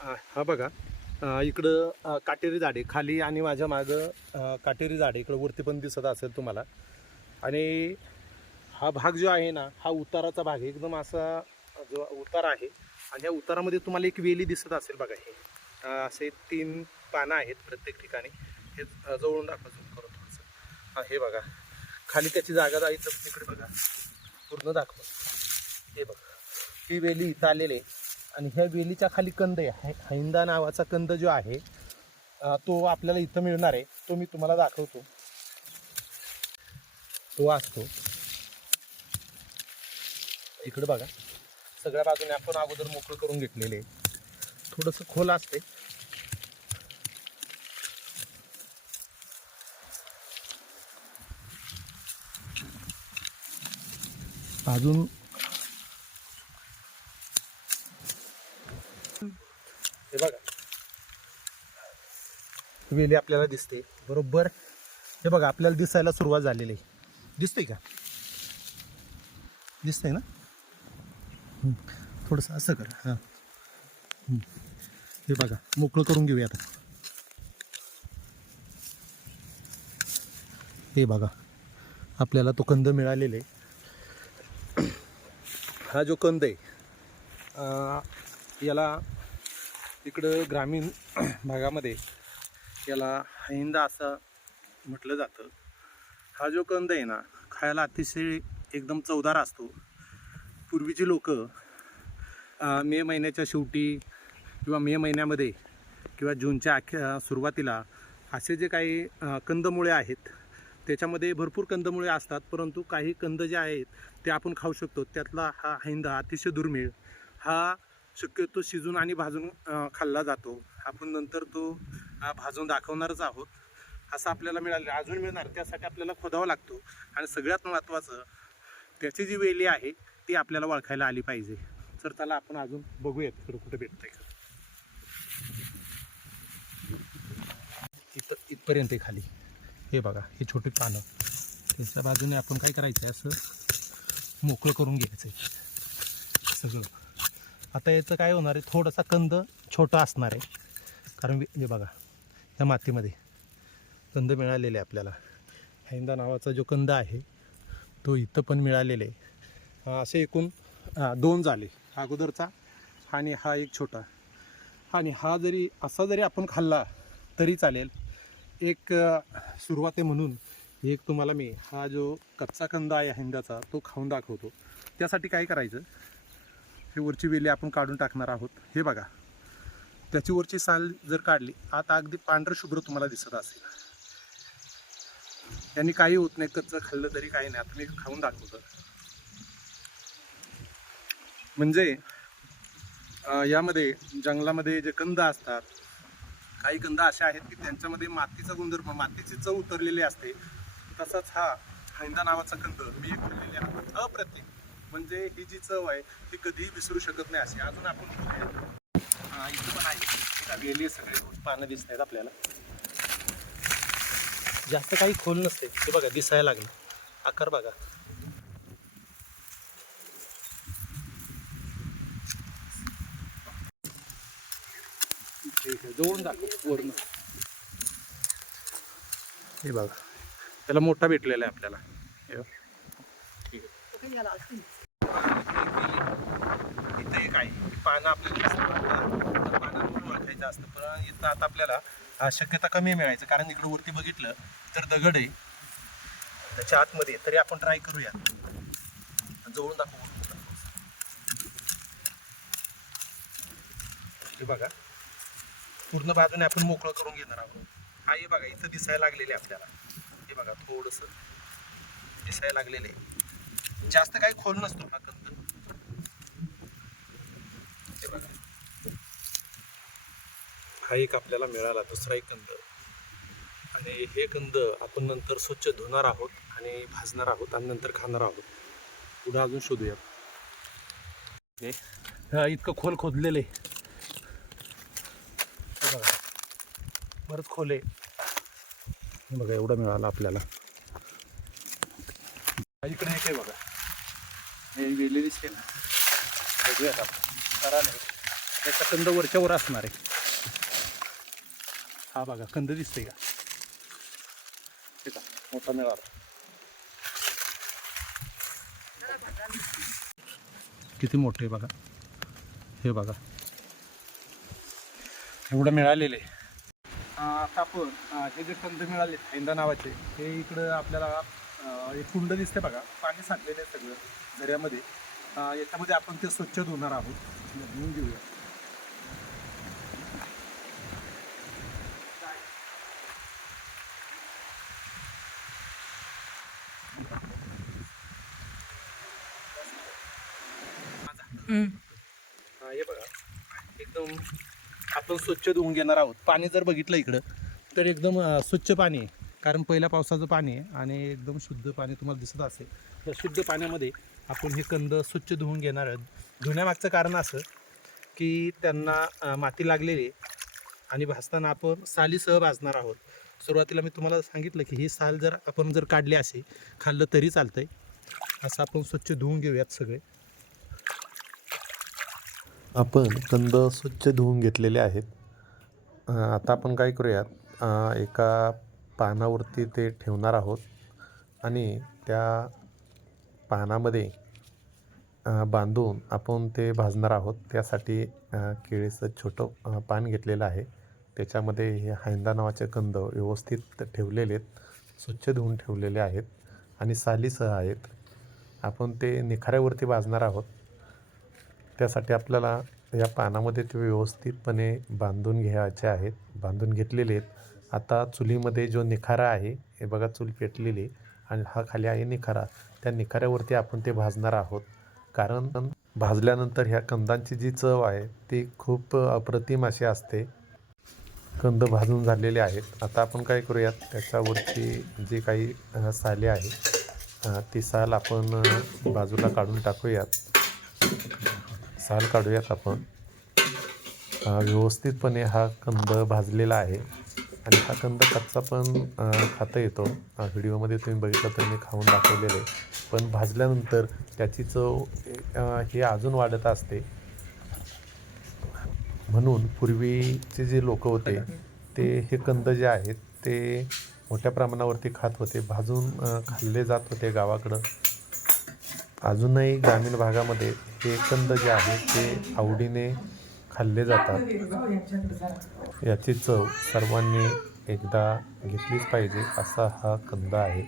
हा बघा. इकडं काटेरी झाडे. खाली आणि माझ्या मागं काटेरी झाडे. इकडं वरती पण दिसत असेल तुम्हाला. आणि हा भाग जो आहे ना हा उताराचा भाग आहे. एकदम असा जो उतार आहे. आणि या उतारामध्ये तुम्हाला एक वेली दिसत असेल बघा हे. असे तीन पानं आहेत प्रत्येक ठिकाणी. हे जवळून दाखवा झूम करून थोडंसं. हां हे बघा. खाली त्याची जागा जायचं तिकडे बघा. पूर्ण दाखवा. हे बघा. ही वेली इथं आलेली आहे. आणि ह्या वेलीच्या खाली कंद आहे. हैंदा नावाचा कंद जो आहे तो आपल्याला इथं मिळणार आहे. तो मी तुम्हाला दाखवतो. तो असतो. इकडे बघा. सगळ्या बाजूने आपण अगोदर मोकळं करून घेतलेले आहे. थोडंसं खोल असते. अजून हे बघा. वेली आपल्याला दिसते. बरोबर? हे बघा आपल्याला दिसायला सुरुवात झालेली आहे. दिसतंय का? दिसतंय ना? थोडंसं असं कर. हां. हे बघा मोकळं करून घेऊया आता. हे बघा आपल्याला तो कंद मिळालेला आहे. हा जो कंद आहे याला इकडं ग्रामीण भागामध्ये याला हैंदा असं म्हटलं जातं. हा जो कंद आहे ना खायला अतिशय एकदम चवदार असतो. पूर्वीची लोक मे महिन्याच्या शेवटी किंवा मे महिन्यामध्ये किंवा जूनच्या अख्या सुरुवातीला असे जे काही कंदमुळे आहेत त्याच्यामध्ये भरपूर कंदमुळे असतात परंतु काही कंद जे आहेत ते आपण खाऊ शकतो. त्यातला हा हैंदा अतिशय दुर्मिळ. हा शक्यतो शिजून आणि भाजून खाल्ला जातो. आपण नंतर तो भाजून दाखवणारच आहोत. असं आपल्याला मिळालं अजून मिळणार त्यासाठी आपल्याला खोदावं लागतो. आणि सगळ्यात महत्त्वाचं त्याची जी वेली आहे ती आपल्याला ओळखायला आली पाहिजे. तर त्याला आपण अजून बघूयात कुठं कुठं भेटतं का. इथं इथपर्यंत आहे खाली. हे बघा हे छोटे पानं. त्याच्या बाजूने आपण काय करायचं आहे असं मोकळं करून घ्यायचं आहे सगळं. आता याचं काय होणार आहे? थोडासा कंद छोटा असणार आहे. कारण हे बघा ह्या मातीमध्ये कंद मिळालेले आहे आपल्याला. हैंदा नावाचा जो कंद आहे तो इथं पण मिळालेला आहे. असे एकूण दोन झाले. अगोदरचा आणि हा एक छोटा. आणि हा जरी असा जरी आपण खाल्ला तरी चालेल. एक सुरुवात आहे म्हणून. एक तुम्हाला मी हा जो कच्चा कंद आहे हिंदाचा तो खाऊन दाखवतो. त्यासाठी काय करायचं? हे वरची वेली आपण काढून टाकणार आहोत. हे बघा. त्याची वरची साल जर काढली आता अगदी पांढरं शुभ्र तुम्हाला दिसत असेल. यांनी काही होत नाही कच्चं खाल्लं तरी काही नाही. आता मी खाऊन दाखवतो. म्हणजे यामध्ये जंगलामध्ये जे कंद असतात काही कंद असे आहेत की त्यांच्यामध्ये मातीचा गुणधर्म मातीची चव उतरलेली असते. तसाच हा हैंदा नावाचा कंद मी खाल्लेले आहे. अप्रतिम. म्हणजे ही जी चव आहे ती कधीही विसरू शकत नाही अशी. अजून आपण इथं पण आहे. बघा, वेली सगळे. पानं दिसत आहेत आपल्याला. जास्त काही खोल नसते. ते बघा दिसायला लागले. आकार बघा. ठीक आहे जवळून दाखव वरून. हे बघा. त्याला मोठा भेटलेला आहे आपल्याला. हे. ठीक आहे इथं एक आहे ही पानं आपल्याला दिसतात. पानं ओळखायचं असतं पण इथं आता आपल्याला शक्यता कमी मिळायचं. कारण इकडं वरती बघितलं तर दगड आहे. त्याच्या आतमध्ये. तरी आपण ट्राय करूया. जवळून दाखवू. हे बघा. पूर्ण बाजूने आपण मोकळं करून घेणार आहोत. हा हे बघा इथं दिसायला लागलेले आहे आपल्याला. हे बघा थोडंसं दिसायला लागलेलं आहे. जास्त काही खोल नसतो हा कंद. हा एक आपल्याला मिळाला दुसरा एक कंद. आणि हे कंद आपण नंतर स्वच्छ धुणार आहोत आणि भाजणार आहोत आणि नंतर खाणार आहोत. पुढे अजून शोधूया हे हा, इतकं खोल खोदलेलं. आहे बघा. बरंच खोल. आहे बघा एवढं मिळालं आपल्याला. इकडे एक आहे बघा. हे वेली केलं ना. बघूयात आपण. करायला. त्याचा कंद वरच्यावर असणार आहे. हा बघा कंद दिसतंय का? ठीक आहे मोठा मिळाला किती मोठे बघा. हे बघा. एवढं मिळालेले आता आपण हे जे कंद मिळाले हैंदा नावाचे हे इकडं आपल्याला एक कुंड दिसते बघा. पाणी साठलेलं आहे सगळं झऱ्यामध्ये याच्यामध्ये आपण ते स्वच्छ धुणार आहोत. धुवून घेऊया. हा, हे बघा. एकदम आपण स्वच्छ धुवून घेणार आहोत. पाणी जर बघितलं इकडं तर एकदम स्वच्छ पाणी आहे. कारण पहिल्या पावसाचं पाणी आहे आणि एकदम शुद्ध पाणी तुम्हाला दिसत असेल. तर शुद्ध पाण्यामध्ये आपण हे कंद स्वच्छ धुवून घेणार आहोत. धुण्यामागचं कारण असं की त्यांना माती लागलेली आहे आणि भाजताना आपण सालीसह भाजणार आहोत. सुरुवातीला मी तुम्हाला सांगितलं की ही साल जर आपण जर काढली असे खाल्लं तरी चालतंय. असं आपण स्वच्छ धुवून घेऊयात सगळे. आपण कंद स्वच्छ धुवून घेतलेले आहेत. आता आपण काय करूयात एका पानावरती ते ठेवणार आहोत आणि त्या पानामध्ये बांधून आपण ते भाजणार आहोत. त्यासाठी केळीचं छोटं पान घेतलेलं आहे. त्याच्यामध्ये हे हायंदा नावाचे कंद व्यवस्थित ठेवलेले आहेत स्वच्छ धुवून ठेवलेले आहेत आणि सालीसह आहेत. आपण ते निखाऱ्यावरती भाजणार आहोत. त्यासाठी आपल्याला या पानामध्ये ते व्यवस्थितपणे बांधून घ्यायचे आहेत. बांधून घेतलेले आहेत. आता चुलीमध्ये जो निखारा आहे हे बघा चूल पेटलेली आणि हा खाली आहे निखारा. त्या निखाऱ्यावरती आपण ते भाजणार आहोत. कारण भाजल्यानंतर ह्या कंदांची जी चव आहे ती खूप अप्रतिम अशी असते. कंद भाजून झालेले आहेत. आता आपण काय करूयात? त्याच्यावरची जी काही साले आहे ती साल आपण बाजूला काढून टाकूयात. साल काढूयात आपण. व्यवस्थितपणे हा कंद भाजलेला आहे. आणि हा कंद कच्चा पण खाता येतो. व्हिडिओमध्ये तुम्ही बघितलं तर मी खाऊन दाखवलेलं आहे. पण भाजल्यानंतर त्याची चव हे ही अजून वाढत असते. म्हणून पूर्वीचे जे लोक होते ते हे कंद जे आहेत ते मोठ्या प्रमाणावरती खात होते. भाजून खाल्ले जात होते गावाकडं. अजूनही ग्रामीण भागामध्ये हे कंद जे आहे ते आवडीने खाल्ले जातात. याची चव सर्वांनी एकदा घेतलीच पाहिजे असा हा कंद आहे.